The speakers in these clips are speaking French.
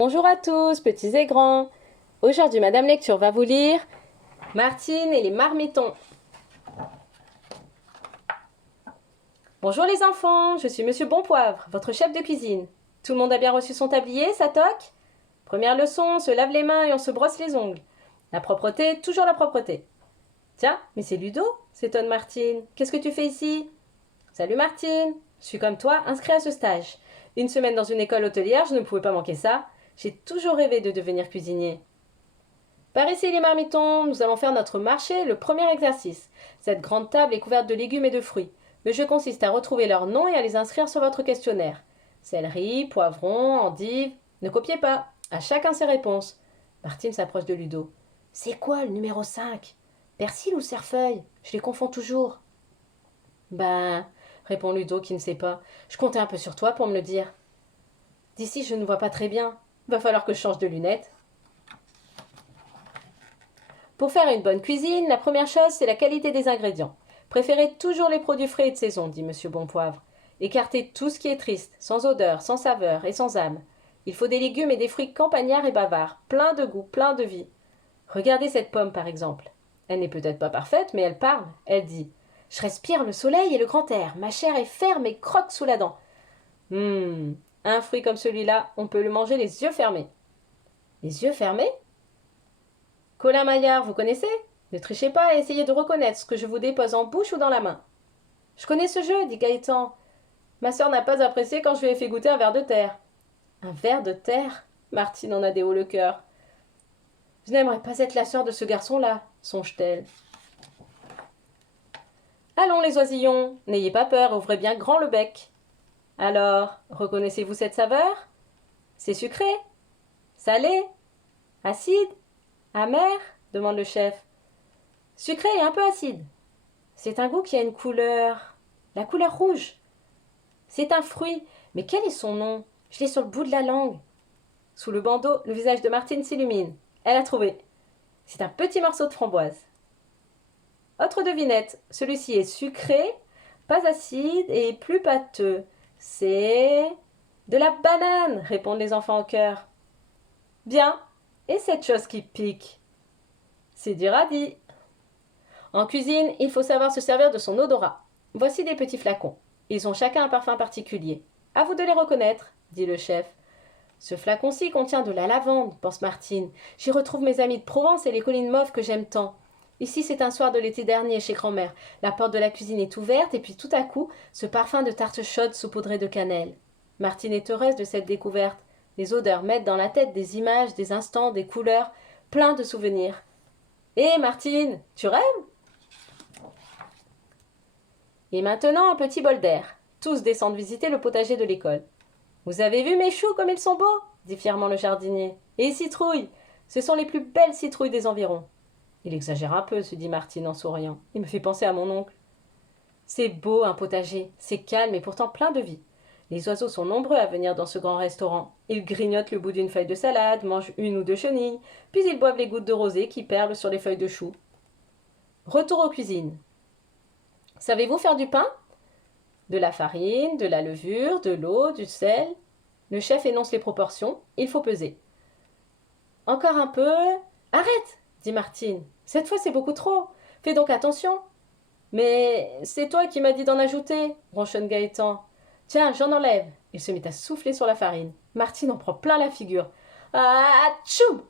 Bonjour à tous, petits et grands. Aujourd'hui, Madame Lecture va vous lire Martine et les marmitons. Bonjour les enfants, je suis Monsieur Bonpoivre, votre chef de cuisine. Tout le monde a bien reçu son tablier, sa toque? Première leçon, on se lave les mains et on se brosse les ongles. La propreté, toujours la propreté. Tiens, mais c'est Ludo, s'étonne Martine. Qu'est-ce que tu fais ici? Salut Martine, je suis comme toi, inscrit à ce stage. Une semaine dans une école hôtelière, je ne pouvais pas manquer ça. J'ai toujours rêvé de devenir cuisinier. Par ici les marmitons, nous allons faire notre marché, le premier exercice. Cette grande table est couverte de légumes et de fruits. Le jeu consiste à retrouver leurs noms et à les inscrire sur votre questionnaire. Céleri, poivron, endive. Ne copiez pas. À chacun ses réponses. Martine s'approche de Ludo. C'est quoi le numéro 5? Persil ou cerfeuil? Je les confonds toujours. Ben, répond Ludo qui ne sait pas. Je comptais un peu sur toi pour me le dire. D'ici, je ne vois pas très bien. Va falloir que je change de lunettes. Pour faire une bonne cuisine, la première chose, c'est la qualité des ingrédients. Préférez toujours les produits frais et de saison, dit Monsieur Bonpoivre. Écartez tout ce qui est triste, sans odeur, sans saveur et sans âme. Il faut des légumes et des fruits campagnards et bavards, pleins de goût, pleins de vie. Regardez cette pomme, par exemple. Elle n'est peut-être pas parfaite, mais elle parle. Elle dit Je respire le soleil et le grand air. Ma chair est ferme et croque sous la dent. Un fruit comme celui-là, on peut le manger les yeux fermés. Les yeux fermés? Colin Maillard, vous connaissez? Ne trichez pas et essayez de reconnaître ce que je vous dépose en bouche ou dans la main. Je connais ce jeu, dit Gaëtan. Ma sœur n'a pas apprécié quand je lui ai fait goûter un verre de terre. Un verre de terre? Martine en a des hauts le cœur. Je n'aimerais pas être la sœur de ce garçon-là, songe-t-elle. Allons, les oisillons, n'ayez pas peur, ouvrez bien grand le bec. Alors, reconnaissez-vous cette saveur? C'est sucré? Salé? Acide? Amer? Demande le chef. Sucré et un peu acide. C'est un goût qui a une couleur. La couleur rouge. C'est un fruit. Mais quel est son nom? Je l'ai sur le bout de la langue. Sous le bandeau, le visage de Martine s'illumine. Elle a trouvé. C'est un petit morceau de framboise. Autre devinette. Celui-ci est sucré, pas acide et plus pâteux. C'est de la banane, répondent les enfants en chœur. Bien. Et cette chose qui pique? C'est du radis. En cuisine, il faut savoir se servir de son odorat. Voici des petits flacons. Ils ont chacun un parfum particulier. À vous de les reconnaître, dit le chef. Ce flacon-ci contient de la lavande, pense Martine. J'y retrouve mes amis de Provence et les collines mauves que j'aime tant. Ici, c'est un soir de l'été dernier chez grand-mère. La porte de la cuisine est ouverte et puis tout à coup, ce parfum de tarte chaude saupoudrée de cannelle. Martine est heureuse de cette découverte. Les odeurs mettent dans la tête des images, des instants, des couleurs, plein de souvenirs. Hé, Martine, tu rêves? Et maintenant, un petit bol d'air. Tous descendent visiter le potager de l'école. Vous avez vu mes choux comme ils sont beaux? Dit fièrement le jardinier. Et les citrouilles? Ce sont les plus belles citrouilles des environs. Il exagère un peu, se dit Martine en souriant. Il me fait penser à mon oncle. C'est beau un potager, c'est calme et pourtant plein de vie. Les oiseaux sont nombreux à venir dans ce grand restaurant. Ils grignotent le bout d'une feuille de salade, mangent une ou deux chenilles, puis ils boivent les gouttes de rosée qui perlent sur les feuilles de chou. Retour aux cuisines. Savez-vous faire du pain? De la farine, de la levure, de l'eau, du sel. Le chef énonce les proportions. Il faut peser. Encore un peu. Arrête, dit Martine. Cette fois, c'est beaucoup trop. Fais donc attention. Mais c'est toi qui m'as dit d'en ajouter, ronchonne Gaëtan. Tiens, j'en enlève. Il se mit à souffler sur la farine. Martine en prend plein la figure. Ah, tchoum!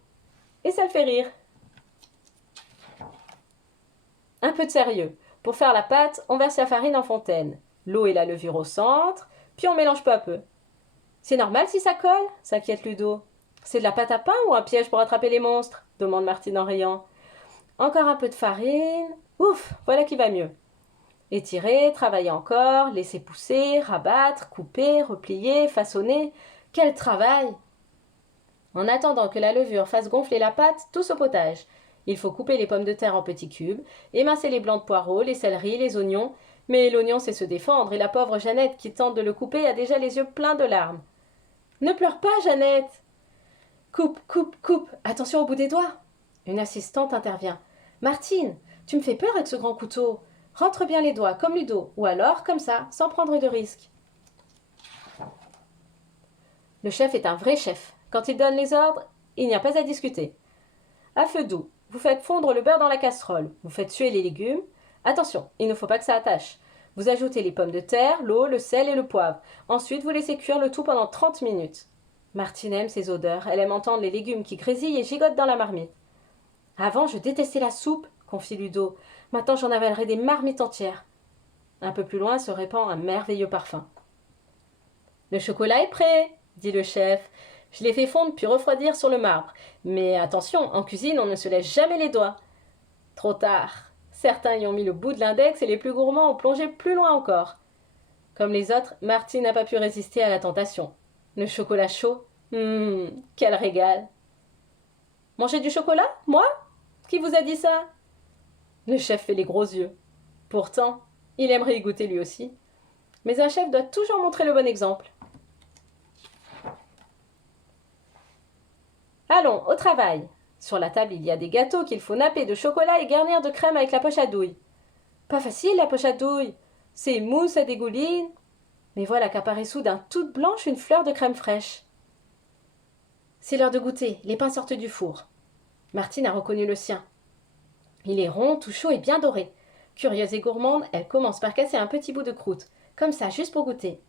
Et ça le fait rire. Un peu de sérieux. Pour faire la pâte, on verse la farine en fontaine. L'eau et la levure au centre, puis on mélange peu à peu. C'est normal si ça colle? S'inquiète Ludo. C'est de la pâte à pain ou un piège pour attraper les monstres? Demande Martine en riant. Encore un peu de farine. Ouf, voilà qui va mieux. Étirer, travailler encore, laisser pousser, rabattre, couper, replier, façonner. Quel travail! En attendant que la levure fasse gonfler la pâte, tous au potage. Il faut couper les pommes de terre en petits cubes, émincer les blancs de poireaux, les céleris, les oignons. Mais l'oignon sait se défendre et la pauvre Jeannette qui tente de le couper a déjà les yeux pleins de larmes. Ne pleure pas, Jeannette! Coupe, coupe, coupe! Attention au bout des doigts! Une assistante intervient. Martine, tu me fais peur avec ce grand couteau. Rentre bien les doigts, comme Ludo, ou alors comme ça, sans prendre de risque. Le chef est un vrai chef. Quand il donne les ordres, il n'y a pas à discuter. À feu doux, vous faites fondre le beurre dans la casserole. Vous faites suer les légumes. Attention, il ne faut pas que ça attache. Vous ajoutez les pommes de terre, l'eau, le sel et le poivre. Ensuite, vous laissez cuire le tout pendant 30 minutes. Martine aime ces odeurs. Elle aime entendre les légumes qui grésillent et gigotent dans la marmite. Avant, je détestais la soupe, confie Ludo. Maintenant, j'en avalerai des marmites entières. Un peu plus loin se répand un merveilleux parfum. Le chocolat est prêt, dit le chef. Je l'ai fait fondre puis refroidir sur le marbre. Mais attention, en cuisine, on ne se laisse jamais les doigts. Trop tard. Certains y ont mis le bout de l'index et les plus gourmands ont plongé plus loin encore. Comme les autres, Martine n'a pas pu résister à la tentation. Le chocolat chaud, quel régal. Manger du chocolat, moi? Qui vous a dit ça? Le chef fait les gros yeux. Pourtant, il aimerait y goûter lui aussi. Mais un chef doit toujours montrer le bon exemple. Allons, au travail. Sur la table, il y a des gâteaux qu'il faut napper de chocolat et garnir de crème avec la poche à douille. Pas facile, la poche à douille. C'est mousse à dégouline. Mais voilà qu'apparaît soudain toute blanche une fleur de crème fraîche. C'est l'heure de goûter. Les pains sortent du four. Martine a reconnu le sien. Il est rond, tout chaud et bien doré. Curieuse et gourmande, elle commence par casser un petit bout de croûte, comme ça, juste pour goûter.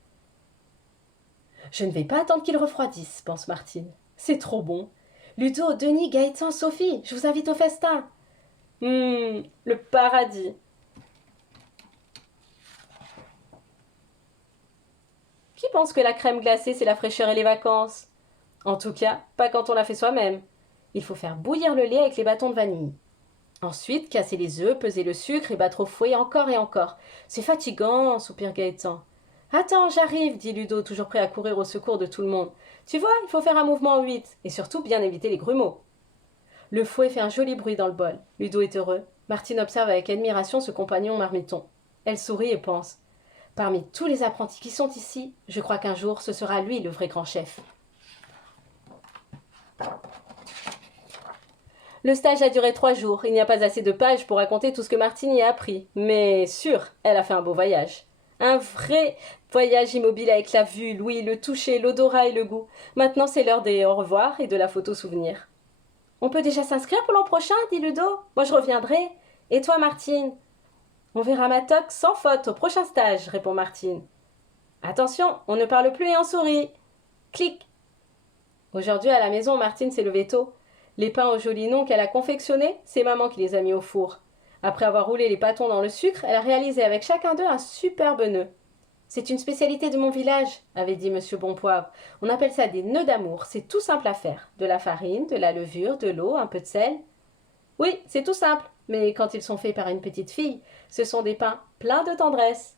Je ne vais pas attendre qu'il refroidisse, pense Martine. C'est trop bon. Ludo, Denis, Gaëtan, Sophie, je vous invite au festin. Le paradis. Qui pense que la crème glacée, c'est la fraîcheur et les vacances? En tout cas, pas quand on la fait soi-même. Il faut faire bouillir le lait avec les bâtons de vanille. Ensuite, casser les œufs, peser le sucre et battre au fouet encore et encore. C'est fatigant, soupire Gaëtan. Attends, j'arrive, dit Ludo, toujours prêt à courir au secours de tout le monde. Tu vois, il faut faire un mouvement en 8, et surtout bien éviter les grumeaux. Le fouet fait un joli bruit dans le bol. Ludo est heureux. Martine observe avec admiration ce compagnon marmiton. Elle sourit et pense. Parmi tous les apprentis qui sont ici, je crois qu'un jour ce sera lui le vrai grand chef. Le stage a duré 3 jours. Il n'y a pas assez de pages pour raconter tout ce que Martine y a appris. Mais sûr, elle a fait un beau voyage. Un vrai voyage immobile avec la vue, l'ouïe, le toucher, l'odorat et le goût. Maintenant, c'est l'heure des au revoir et de la photo souvenir. On peut déjà s'inscrire pour l'an prochain, dit Ludo. Moi, je reviendrai. Et toi, Martine? On verra ma toque sans faute au prochain stage, répond Martine. Attention, on ne parle plus et on sourit. Clic. Aujourd'hui, à la maison, Martine s'est levée tôt. Les pains au joli nom qu'elle a confectionnés, c'est maman qui les a mis au four. Après avoir roulé les pâtons dans le sucre, elle a réalisé avec chacun d'eux un superbe nœud. C'est une spécialité de mon village, avait dit monsieur Bonpoivre. On appelle ça des nœuds d'amour. C'est tout simple à faire. De la farine, de la levure, de l'eau, un peu de sel. Oui, c'est tout simple. Mais quand ils sont faits par une petite fille, ce sont des pains pleins de tendresse.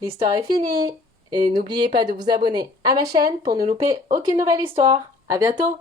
L'histoire est finie. Et n'oubliez pas de vous abonner à ma chaîne pour ne louper aucune nouvelle histoire. À bientôt!